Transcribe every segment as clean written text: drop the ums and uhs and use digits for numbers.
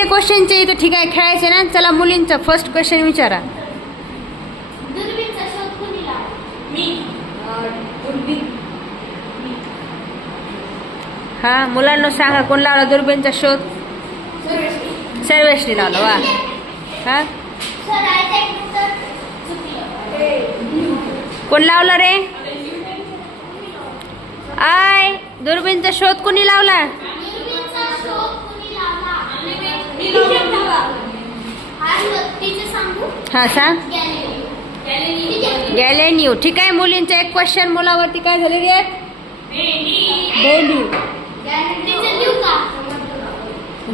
मुलींचे क्वेश्चनचे इथे ठीक आहे खेळायचे ना. चला मुलींचा फर्स्ट क्वेश्चन विचारा. दुर्बीणचा शोध कोणी लावला? हा मुलांना सांगा कोण लावला दुर्बीणचा शोध? सर्वेशनी लावला. वा. हा सर आयझॅक न्यूटन चुकलं. कोण लावला रे? आय दुर्बीणचा शोध कोणी लावला? दुर्बीणचा शोध कोणी लावला? तिचे सांगू? हा सांग. गॅलिलिओ. गॅलेनियो. ठीक आहे. मुलींचा एक क्वेश्चन मुलावरती काय झाले रे? भेंडी. तिचे लिहू का?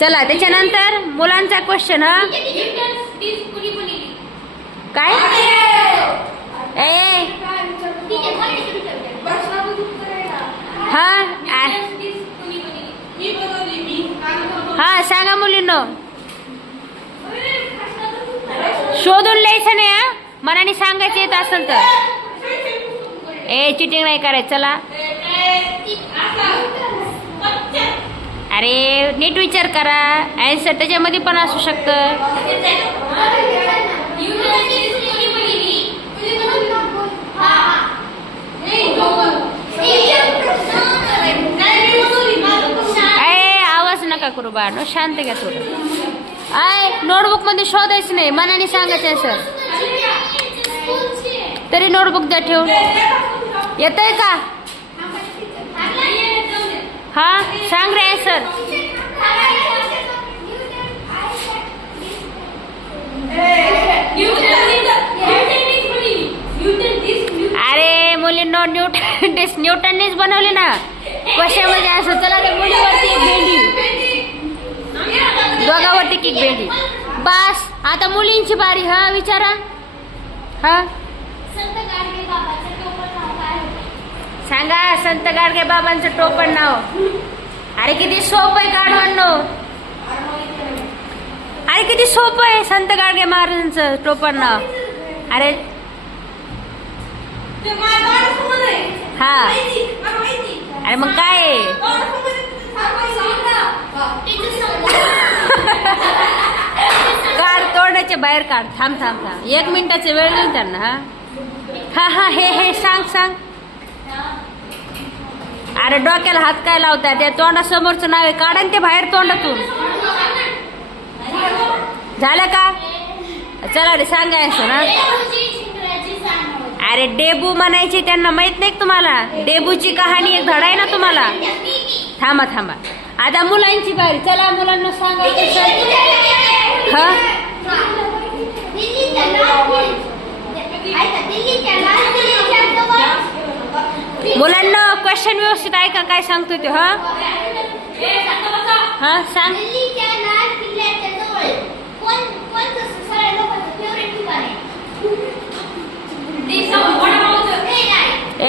चला त्याच्यानंतर मुलांचा क्वेश्चन. हा न्यूटन तीच कुणी बनवली? काय? ए ठीक आहे कोणी तुम्ही ठेवते? हा हा सांगा मुलींनो. शोधून लिहायचं नाही. हा मनाने सांगायचं येत असेल तर. ए चिटिंग नाही करायचं. चला अरे नीट विचार करा. ॲन्सर त्याच्यामध्ये पण असू शकतं. आवाज नका करू बाळांनो. शांत घ्या थोडं. आय नोटबुक मध्ये शोधायचं नाही. मनाने सांगायचं सर. तरी नोटबुक द्या ठेवून. येतंय का? हा सांग रे सर. अरे मुलींनो न्यूटननेच बनवले ना. कशामध्ये असं. चला ते मुलीवरती भेंडी. दोघावरती किक भेंडी. बस आता मुलींची बारी. हा विचारा. हा सांगा. संत गाडगे बाबांचं टोपण नाव. अरे किती सोपं आहे काढवांनो. अरे किती सोपं आहे संत गाडगे महाराजांचं टोपण नाव. अरे हा अरे मग काय काढ. तोंडाच्या बाहेर काढ. थांब थांब थांब. 1 मिनिटाचा वेळ देऊन त्यांना. हा हा हा हे सांग सांग. अरे डोक्याला हात काय लावताय? त्या तोंडासमोरचं नाव आहे. काढा ते बाहेर तोंडातून. झालं का? चला रे सांगायचं ना. अरे डेबू म्हणायची. त्यांना माहित नाही तुम्हाला? डेबूची कहाणी एक धडा आहे ना तुम्हाला. थांबा थांबा. आता मुलांची बारी. चला मुलांना सांगायचं. हा मुलांना क्वेश्चन व्यवस्थित ऐका काय सांगतो ते. हा हा सांग. ए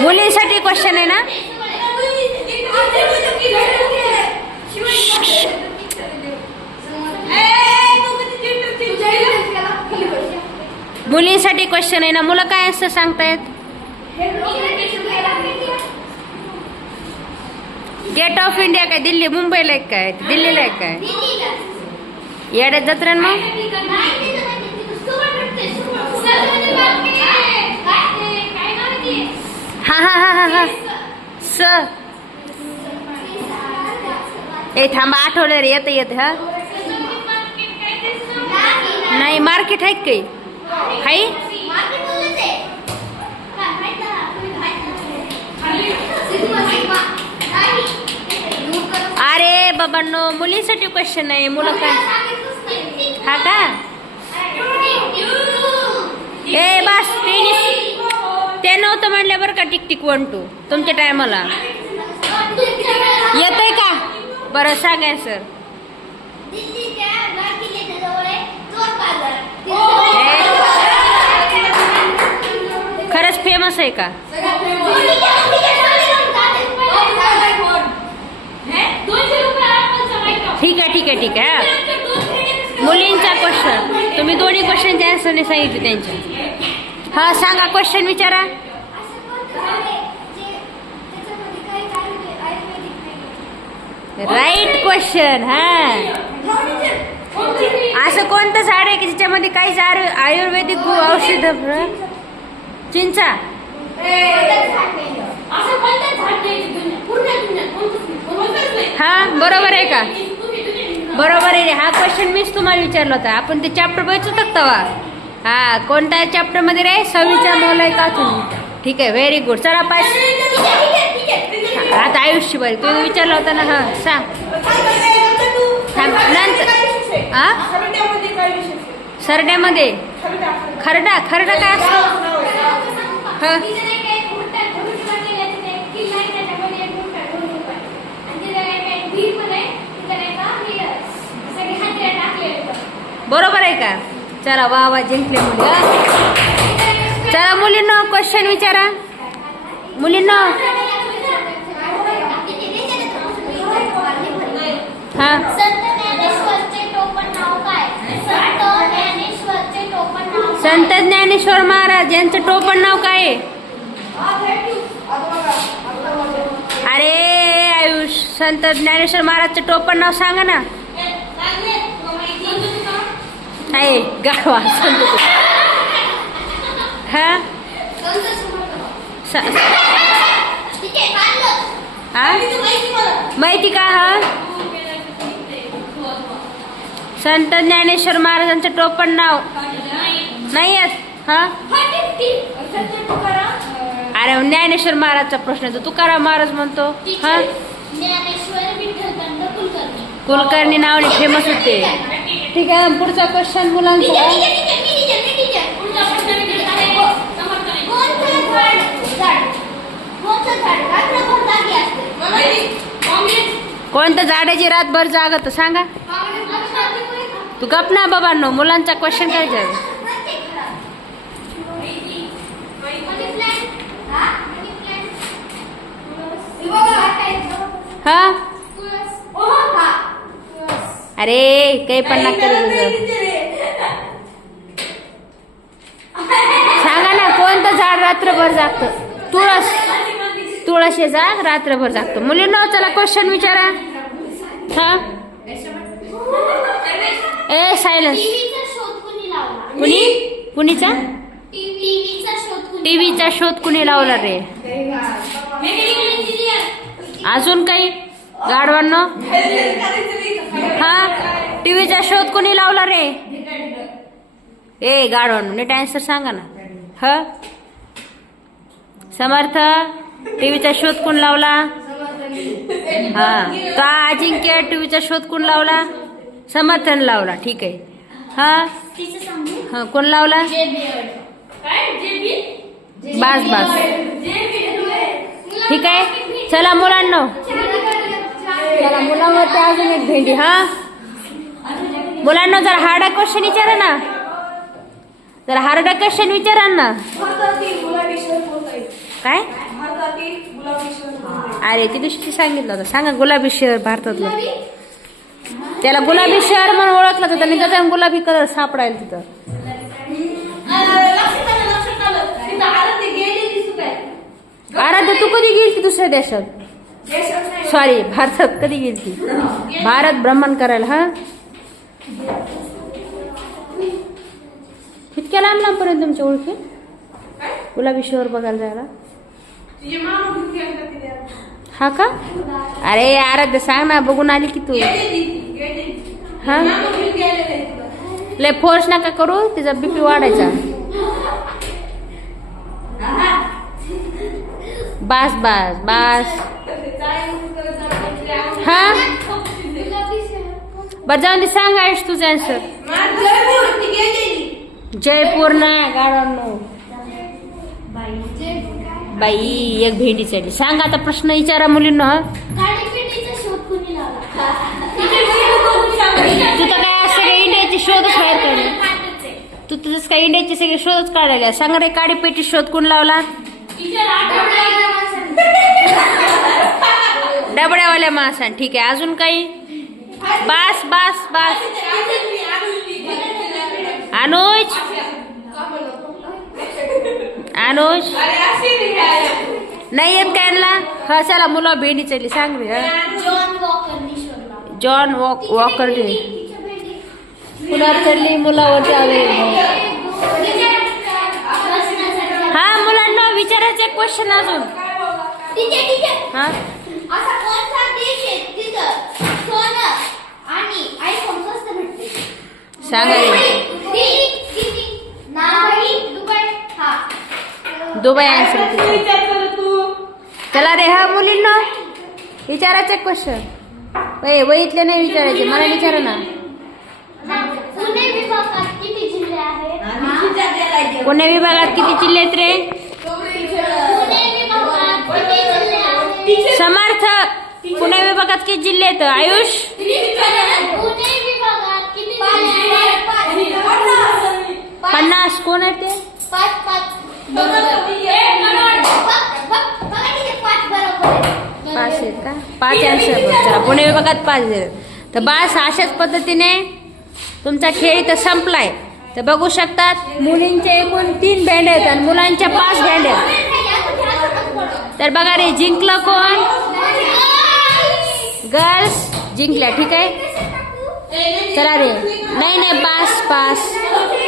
मुलींसाठी क्वेश्चन आहे ना. मुलींसाठी क्वेश्चन आहे ना. मुलं काय असं सांगतायत? गेट ऑफ इंडिया काय दिल्ली मुंबईला आहे काय? दिल्लीला आहे काय? येड्यात जत्रा मग. हा हा हा हा हा स. ए थांबा. आठवलं रे. येतं येतं. हा नाही मार्केट आहे काही. हाय अरे बाबांनो मुलींसाठी क्वेश्चन आहे. मुलं काय. हा का? ए बस ते नव्हतं म्हणलं बरं का. टिक टिक 1 2 तुमच्या टायमाला येतंय का? बरं सांगाय सर. खरंच फेमस आहे का? ठीक आहे ठीक आहे ठीक आहे. मुलींचा क्वेश्चन तुम्ही दोन्ही क्वेश्चनचे आन्सरने सांगितले त्यांचे. हा सांगा क्वेश्चन विचारा. Right question. हा चप्पलमध्ये काहीच आयुर्वेदिक औषध चिंचा असं कोणतं झाड नाही दुनिया पूर्ण दुनिया कोणतंच नाही. हा बरोबर आहे का? बरोबर आहे. हा क्वेश्चन मीच तुम्हाला विचारला होता. आपण ते चॅप्टर बघितलं होतं तेव्हा. हा कोणत्या चॅप्टर मध्ये रे? 26च्या मोलाय का तुम्ही? ठीक आहे, व्हेरी गुड. चला पास. आता आयुष्य बरी तुम्ही विचारला होता ना. हा सांग. नंतर हा सरड्यामध्ये खरडा खरडा काय असतो? हा बरोबर आहे का? चला वा वा जिंकले मुली. चला मुलींना क्वेश्चन विचारा. मुलींना हा संत ज्ञानेश्वरचे टोपण नाव काय? संत ज्ञानेश्वरचे टोपण नाव काय? संत ज्ञानेश्वर महाराज यांचं टोपण नाव काय आहे? अरे आयुष, संत ज्ञानेश्वर महाराजचं टोपण नाव सांगा ना. आहे गावा हा माहिती का? हा संत ज्ञानेश्वर महाराजांचं टोपण नाव नाही येत. हा अरे ज्ञानेश्वर महाराजचा प्रश्न तो तुकाराम महाराज म्हणतो. हा ज्ञानेश्वर विठ्ठलचंद कुलकर्णी. कुलकर्णी नावाने फेमस होते. ठीक आहे, पुढचा क्वेश्चन मुलांचा. कोणतं झाडाची रातभर जागत सांगा? तू गप ना बाबांनो, मुलांचा क्वेश्चन करायचा. हा अरे काही पण ना सांगा ना, कोणतं झाड रात्रभर जागतं? तुळशी झाड रात्रभर जागतं. मुलींना चला क्वेश्चन विचारा. हा ए सायलन्स. कुणीचा टीव्हीचा शोध कुणी लावला रे? अजून काही गाडवांनो? हा टीव्हीचा शोध कुणी लावला रे? ए गाडवांनो नीट आन्सर सांगा ना. ह समर्थ, टीव्हीचा शोध कोण लावला? हा का अजिंक्य, टीव्हीचा शोध कोण लावला? समर्थन लावला. ठीक आहे. हा कोण लावला? बास बास. ठीक आहे. चला मुलांनो, चला मुलांवरती अजून एक भेंडी. हा मुलांना जरा हार्ड क्वेश्चन विचारा ना. जरा हार्ड क्वेश्चन विचारा ना. काय? अरे ती दिवशी सांगितलं होतं. सांगा गुलाबी शहर भारतातलं. त्याला गुलाबी शहर म्हणून ओळखलं होतं आणि त्याचा गुलाबी कलर सापडायला तिथं. आराध्य तू कधी गेली दुसऱ्या देशात? सॉरी भारतात कधी गेली? भारत भ्रमण करायला. हा इतक्या लांब लांबपर्यंत तुमच्या ओळखी गुलाबी शहर बघायला जायला? हा का? अरे आराध्य सांग ना, बघून आली की तू. हा लय फोर्स नका करू, तिचा बीपी वाढायचा. बास बास बास. हा बरं जाऊन सांग आयुष तुझं आन्सर. जयपूर ना गाडवांनो. बाई एक भेंडी चढली. सांगा आता प्रश्न विचारा मुलींना. तू तर काय सगळे इंडियाचे शोधच बाहेर काढले. तू तुझंच काय इंडियाचे सगळे शोधच काढले. सांग रे, काळी पेटी शोध कोण लावला? डबड्यावाल्या माणसां. ठीक आहे, अजून काही? बास बास बास. अनुज अनुज नाही येत काय ना? हा चला मुलं भेंडी चढली. सांग रे. John walker. पुन्हा चढली मुलावरती आले. हा मुलांना विचारायचं एक क्वेश्चन अजून. हा असा कोणता देश आहे तिथं सोनं आणि आयफोन स्वस्त भेटते? सांगा रे. दुबई. हा दुबई आन्सर. चला रे. हा मुलींना विचारायचं क्वेश्चन. वहीतले नाही विचारायचे, मला विचारा ना. पुणे विभागात किती जिल्हे आहेत? पुणे विभागात किती जिल्हे आहेत रे? पुणे विभागात किती जिल्हे आहेत? समर्थ. पुणे विभागात किती जिल्हे आहेत? आयुष. पुणे विभागात किती जिल्हे आहेत? 50. कोण आहे ते? 5 5 आहेत का? 5 आन्सर. चला पुणे विभागात 5 आहेत. तर बस अशाच पद्धतीने तुमचा खेळ इथं संपलाय. तर बघू शकतात मुलींचे एकूण 3 बँड आहेत आणि मुलांच्या 5 बँड आहेत. तर बघा रे जिंकलं कोण? गर्ल्स जिंकल्या. ठीक आहे. चला रे. नाही पास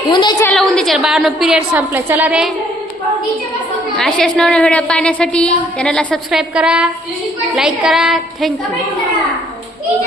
उद्याच्याला बाळांनो पिरियड संपलाय. चला रे. असेच नवीन व्हिडिओ पाहण्यासाठी चॅनलला सबस्क्राईब करा, लाईक करा. थँक्यू.